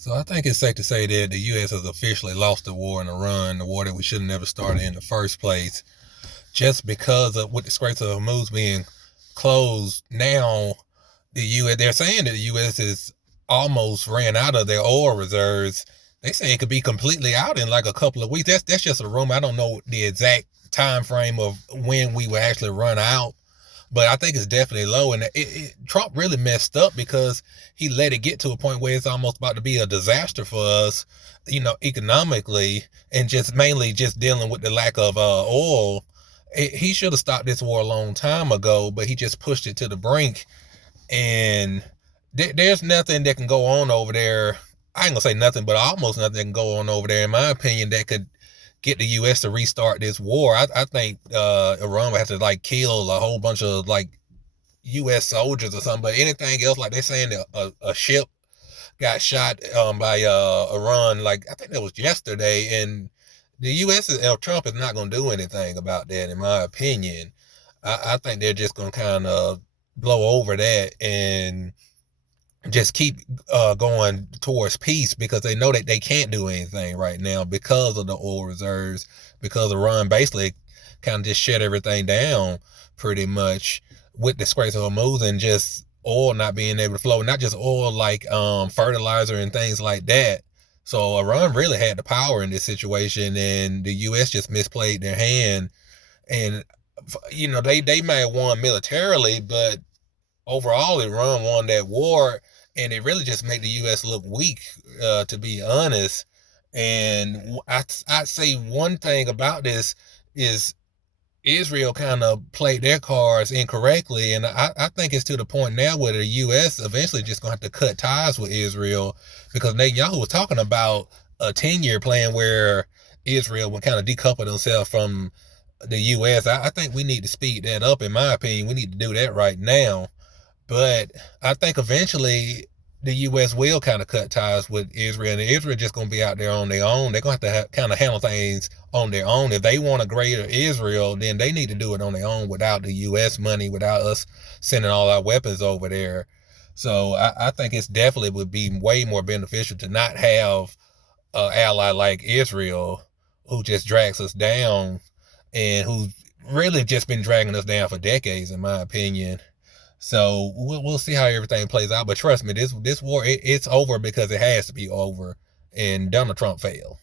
So I think it's safe to say that the U.S. has officially lost the war in Iran, the war that we should have never started in the first place, just because of with the Straits of Hormuz being closed. Now, the U.S. they're saying that the U.S. is almost ran out of their oil reserves. They say it could be completely out in like a couple of weeks. That's just a rumor. I don't know the exact time frame of when we will actually run out, but I think it's definitely low. And Trump really messed up because he let it get to a point where it's almost about to be a disaster for us, economically, and just mainly just dealing with the lack of oil. He should have stopped this war a long time ago, but he just pushed it to the brink. And there's nothing that can go on over there. I ain't gonna say nothing, but almost nothing that can go on over there, in my opinion, that could get the U.S. to restart this war. I think Iran would have to like kill a whole bunch of like U.S. soldiers or something. But anything else, like they're saying that a ship got shot by Iran, like I think that was yesterday, and the U.S. Trump is not going to do anything about that, in my opinion. I think they're just going to kind of blow over that and just keep going towards peace because they know that they can't do anything right now because of the oil reserves, because Iran basically kind of just shut everything down pretty much with the Straits of Hormuz and just oil not being able to flow, not just oil, like fertilizer and things like that. So Iran really had the power in this situation, and the U.S. just misplayed their hand. And they may have won militarily, but overall Iran won that war, and it really just made the U.S. look weak, to be honest. And I'd say one thing about this is Israel kind of played their cards incorrectly, and I think it's to the point now where the U.S. eventually just gonna have to cut ties with Israel, because Netanyahu was talking about a 10-year plan where Israel would kind of decouple themselves from the U.S. I think we need to speed that up. In my opinion, we need to do that right now. But I think eventually the U.S. will kind of cut ties with Israel, and Israel just going to be out there on their own. They're going to have to kind of handle things on their own. If they want a greater Israel, then they need to do it on their own without the U.S. money, without us sending all our weapons over there. So I think it's definitely would be way more beneficial to not have an ally like Israel, who just drags us down and who's really just been dragging us down for decades, in my opinion. So we'll see how everything plays out. But trust me, this war, it's over because it has to be over. And Donald Trump failed.